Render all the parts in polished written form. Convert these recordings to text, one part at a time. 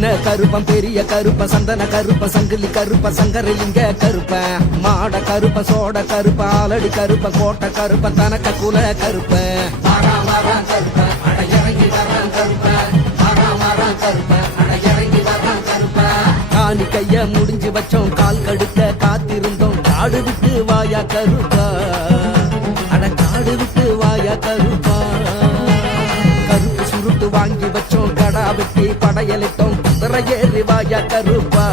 சின்ன கருப்பன் பெரிய கருப்பன் சந்தன கருப்பன் சங்கிலி கருப்பன் சங்கரலிங்க கருப்பன் மாட கருப்பன் சோட கருப்பன் ஆலடி கருப்பன் கோட்டை கருப்பன் தனக்க குல கருப்பன் கருப்பன் அட இறங்கி வரான் கருப்பன் கருப்பன் அட இறங்கி வரான் கருப்பன் காணி கைய முடிஞ்சு வச்சோம் கால் கடுக்க காத்திருந்தோம் காடு விட்டு வாயா கருப்பா அட காடு விட்டு வாயா கருப்பா கருப்பு சுருட்டு வாங்கி வச்சோம் கடா வெட்டி படையலிட்டோம் திரையேறி வாயா கருப்பா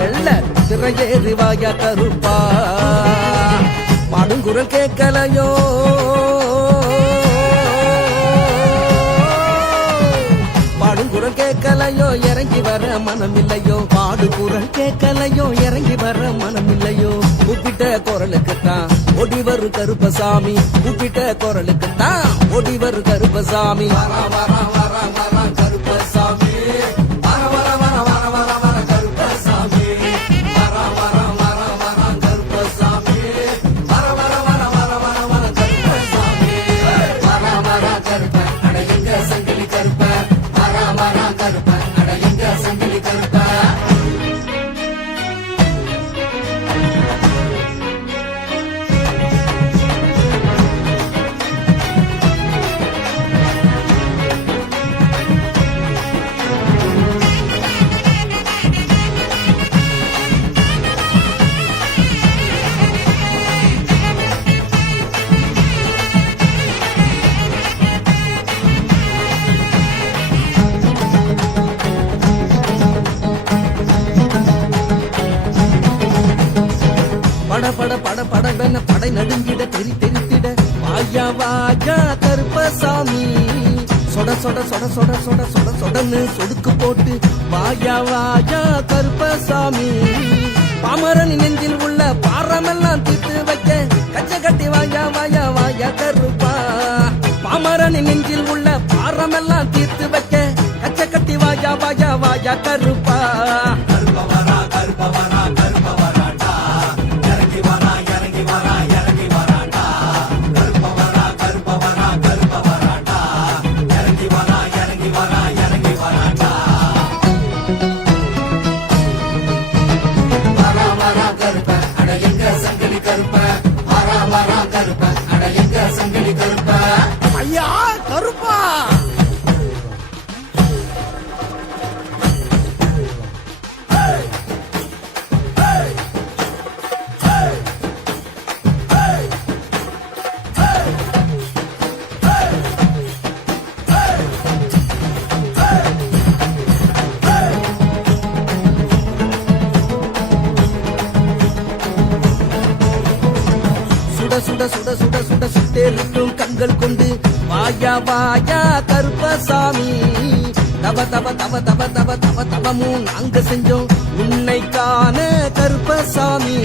வெள்ள திரையேறி வாயா கருப்பா பாடுங்குரல் கேட்கலையோ பாடுங்குரல் கேட்கலையோ இறங்கி வர மனமில்லையோ பாடுகுரல் கேட்கலையோ இறங்கி வர மனமில்லையோ கூப்பிட்ட குரலுக்குத்தான் ஓடி வரு கருப்பசாமி கூப்பிட்ட குரலுக்குத்தான் ஓடி வரு கருப்பசாமி கருப்பசாமி பட பட படவென படை நடுங்கிட தெரி தெரித்திட வாயா வாயா கருப்பசாமி சொட சொட சொட சொட சொட சொட சொடன்னு சொடுக்கு போட்டு வாயா வாயா கருப்பசாமி பாமரன் நெஞ்சில் உள்ள பாரமெல்லாம் தீர்த்து வைக்க கச்ச கட்டி வாயா வாயா வாயா கருப்பா பாமரன் நெஞ்சில் உள்ள பாரமெல்லாம் தீர்த்து வைக்க கச்ச கட்டி வாயா வாயா வாயா கருப்பா கருப்பவரா கருப்பவரா கருப்பவரா ஐயா கருப்பா சுட சுட சுட சுட சுட்டேறிட்டும் கண்கள் கொண்டு வாயா வாயா கருப்பசாமி தவ தவ தவ தவ தவ தவ தவமும் நாங்க செஞ்சோம் உன்னை காண கருப்பசாமி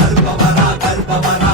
கருப்பவரா கருப்பவரா